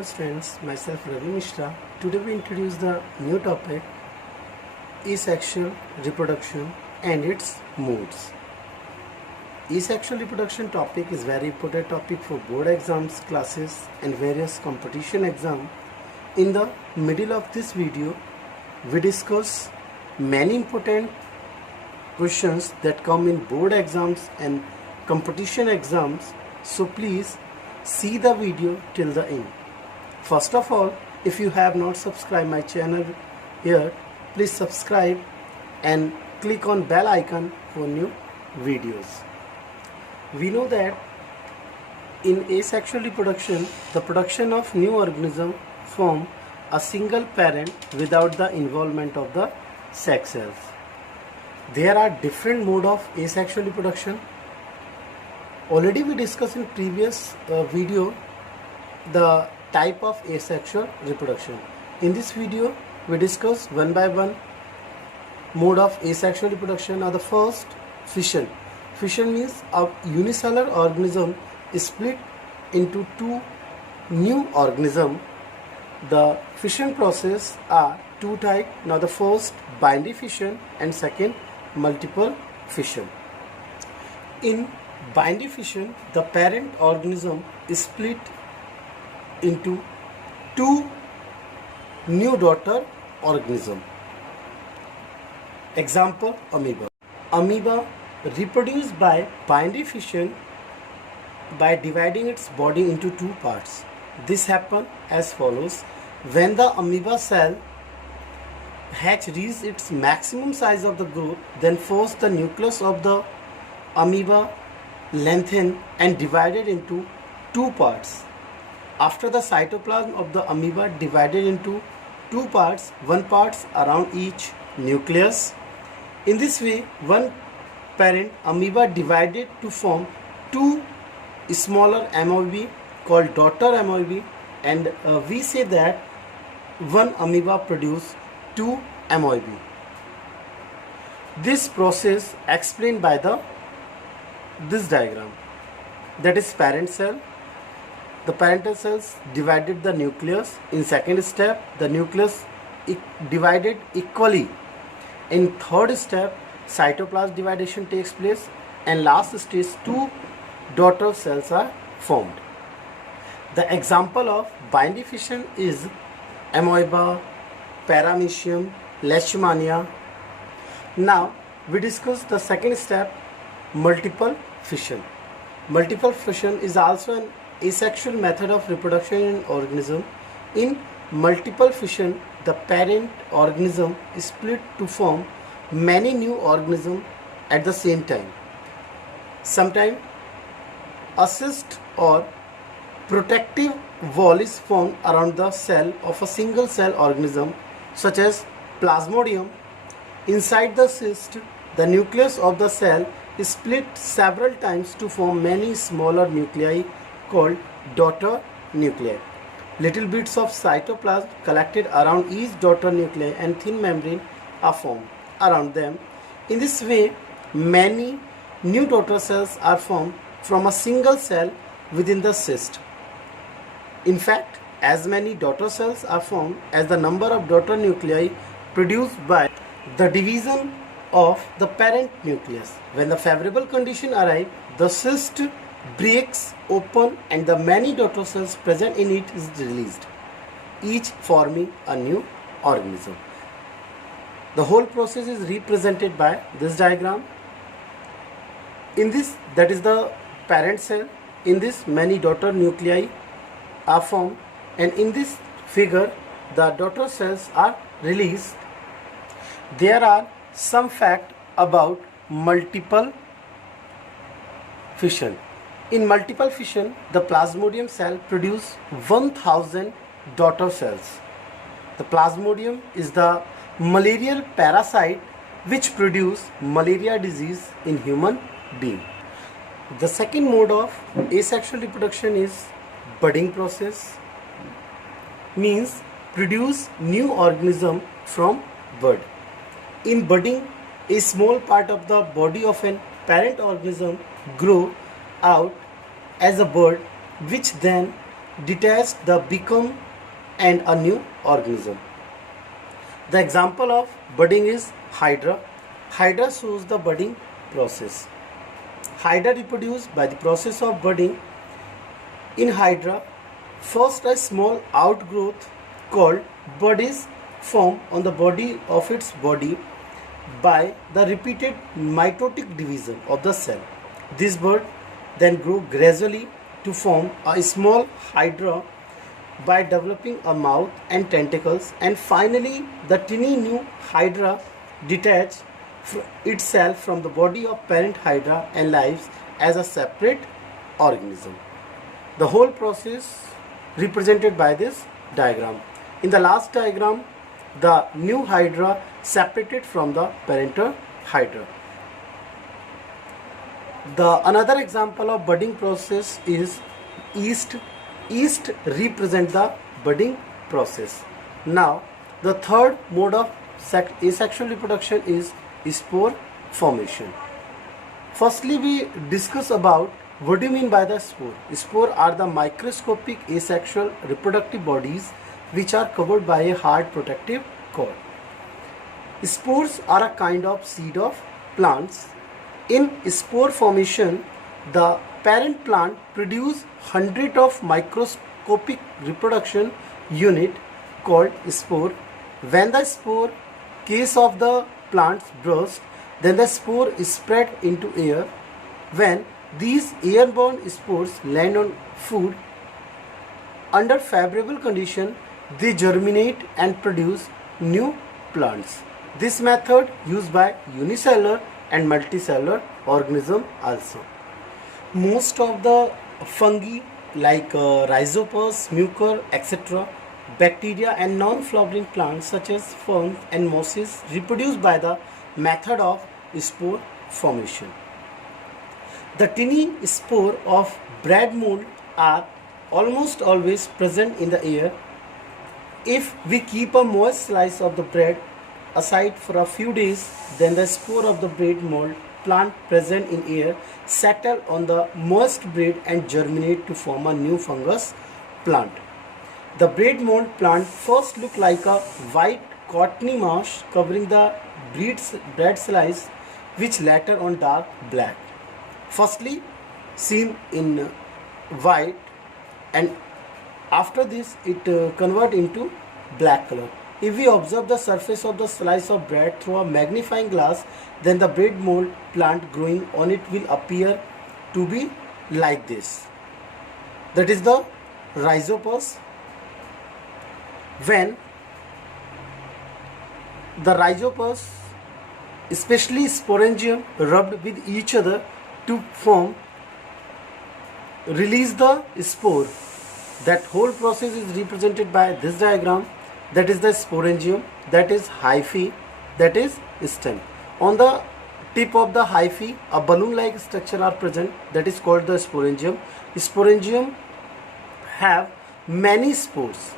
dear friends, myself Ravi Mishra. Today we introduce the new topic, asexual reproduction and its modes. Asexual reproduction topic is very important topic for board exams, classes and various competition exam. In the middle of this video, we discuss many important questions that come in board exams and competition exams. So please see the video till the end. First of all, if you have not subscribed my channel here, please subscribe and click on bell icon for new videos. We know that in asexual reproduction, the production of new organism form a single parent without the involvement of the sex cells. There are different mode of asexual reproduction. Already we discussed in previous video the type of asexual reproduction. In this video we discuss one by one mode of asexual reproduction. The first, fission. Fission means a unicellular organism is split into two new organisms. The fission process are two types. Now the first, binary fission, and second, multiple fission. In binary fission, the parent organism is split into two new daughter organisms. Example, amoeba. Amoeba reproduce by binary fission by dividing its body into two parts. This happens as follows. When the amoeba cell hatch reaches its maximum size of the growth, then first the nucleus of the amoeba lengthened and divided into two parts. After the cytoplasm of the amoeba divided into two parts, one part around each nucleus. In this way, one parent amoeba divided to form two smaller amoebae called daughter amoebae, and we say that one amoeba produce two amoebae. This process explained by this diagram, that is parent cell. The parental cells divided the nucleus. In second step, the nucleus divided equally. In third step, cytoplasm division takes place, and last stage, two daughter cells are formed. The example of binary fission is amoeba, paramecium, leishmania. Now we discuss the second step, multiple fission. Multiple fission is also an asexual method of reproduction in organism. In multiple fission, the parent organism is split to form many new organisms at the same time. Sometimes a cyst or protective wall is formed around the cell of a single cell organism, such as plasmodium. Inside the cyst, the nucleus of the cell is split several times to form many smaller nuclei called daughter nuclei. Little bits of cytoplasm collected around each daughter nuclei and thin membrane are formed around them. In this way, many new daughter cells are formed from a single cell within the cyst. In fact, as many daughter cells are formed as the number of daughter nuclei produced by the division of the parent nucleus. When the favorable condition arrive, the cyst breaks open and the many daughter cells present in it is released, each forming a new organism. The whole process is represented by this diagram. In this, that is the parent cell. In this, many daughter nuclei are formed, and in this figure, the daughter cells are released. There are some facts about multiple fission. In multiple fission, the plasmodium cell produces 1000 daughter cells. The plasmodium is the malarial parasite which produces malaria disease in human being. The second mode of asexual reproduction is budding process. Means produce new organism from bud. In budding, a small part of the body of an parent organism grow out as a bud, which then detached the become and a new organism. The example of budding is Hydra. Hydra shows the budding process. Hydra reproduce by the process of budding. In Hydra, first a small outgrowth called bud is formed on the body of its body by the repeated mitotic division of the cell. This bud then grew gradually to form a small hydra by developing a mouth and tentacles, and finally the tiny new hydra detached itself from the body of parent hydra and lives as a separate organism. The whole process represented by this diagram. In the last diagram, the new hydra separated from the parental hydra. The another example of budding process is yeast. Yeast represent the budding process. Now, the third mode of asexual reproduction is spore formation. Firstly, we discuss about what do you mean by the spore. Spore are the microscopic asexual reproductive bodies which are covered by a hard protective core. Spores are a kind of seed of plants. In spore formation, the parent plant produces hundreds of microscopic reproduction unit called spore. When the spore case of the plants burst, then the spore is spread into air. When these airborne spores land on food, under favorable condition, they germinate and produce new plants. This method used by unicellular and multicellular organism also. Most of the fungi like rhizopus, mucor, etc., bacteria and non-flowering plants such as ferns and mosses reproduce by the method of spore formation. The tiny spore of bread mold are almost always present in the air. If we keep a moist slice of the bread aside for a few days, then the spore of the bread mold plant present in air settle on the moist bread and germinate to form a new fungus plant. The bread mold plant first look like a white cottony mass covering the bread slice, which later on dark black. Firstly seen in white, and after this it convert into black color. If we observe the surface of the slice of bread through a magnifying glass, then the bread mold plant growing on it will appear to be like this. That is the rhizopus. When the rhizopus, especially sporangium, rubbed with each other to form, release the spore. That whole process is represented by this diagram. That is the sporangium, that is hyphae, that is stem. On the tip of the hyphae, a balloon-like structure are present, that is called the sporangium. Sporangium have many spores.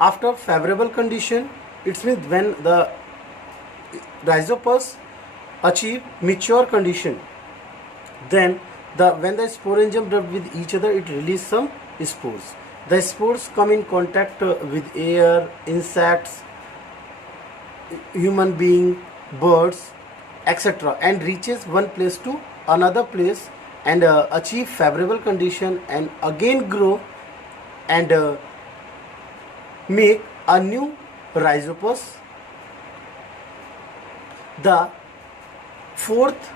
After favorable condition, it means when the rhizopus achieve mature condition, then when the sporangium rub with each other, it release some spores. The spores come in contact with air, insects, human being, birds, etc., and reaches one place to another place and achieve favorable condition and again grow and make a new rhizopus. The fourth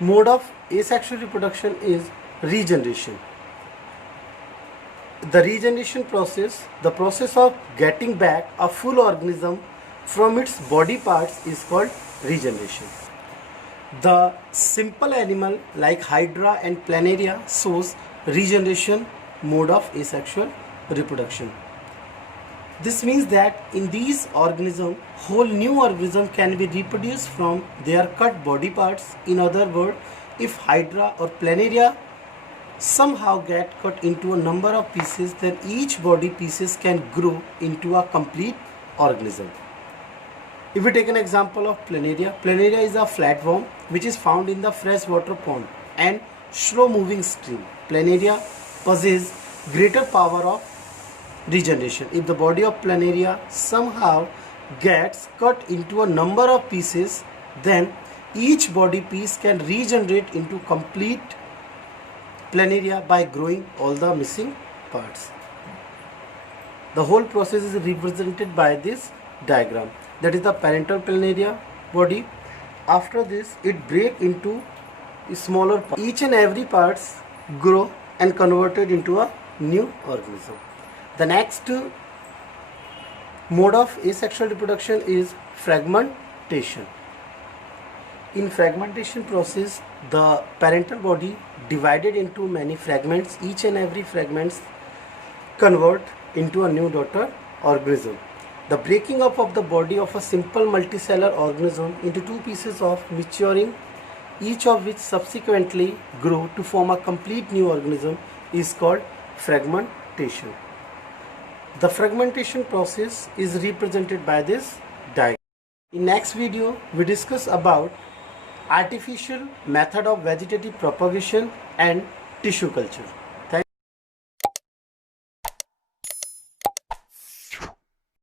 mode of asexual reproduction is regeneration. The regeneration process, the process of getting back a full organism from its body parts, is called regeneration. The simple animal like Hydra and Planaria shows regeneration mode of asexual reproduction. This means that in these organisms, whole new organism can be reproduced from their cut body parts. In other words, if Hydra or Planaria somehow get cut into a number of pieces, then each body pieces can grow into a complete organism. If we take an example of Planaria, Planaria is a flatworm which is found in the freshwater pond and slow moving stream. Planaria possess greater power of regeneration. If the body of planaria somehow gets cut into a number of pieces, then each body piece can regenerate into complete planaria by growing all the missing parts. The whole process is represented by this diagram. That is the parental planaria body. After this, it breaks into smaller parts. Each and every parts grow and converted into a new organism. The next mode of asexual reproduction is fragmentation. In fragmentation process, the parental body divided into many fragments. Each and every fragments convert into a new daughter organism. The breaking up of the body of a simple multicellular organism into two pieces of maturing, each of which subsequently grow to form a complete new organism, is called fragmentation. The fragmentation process is represented by this diagram. In next video, we discuss about artificial method of vegetative propagation and tissue culture.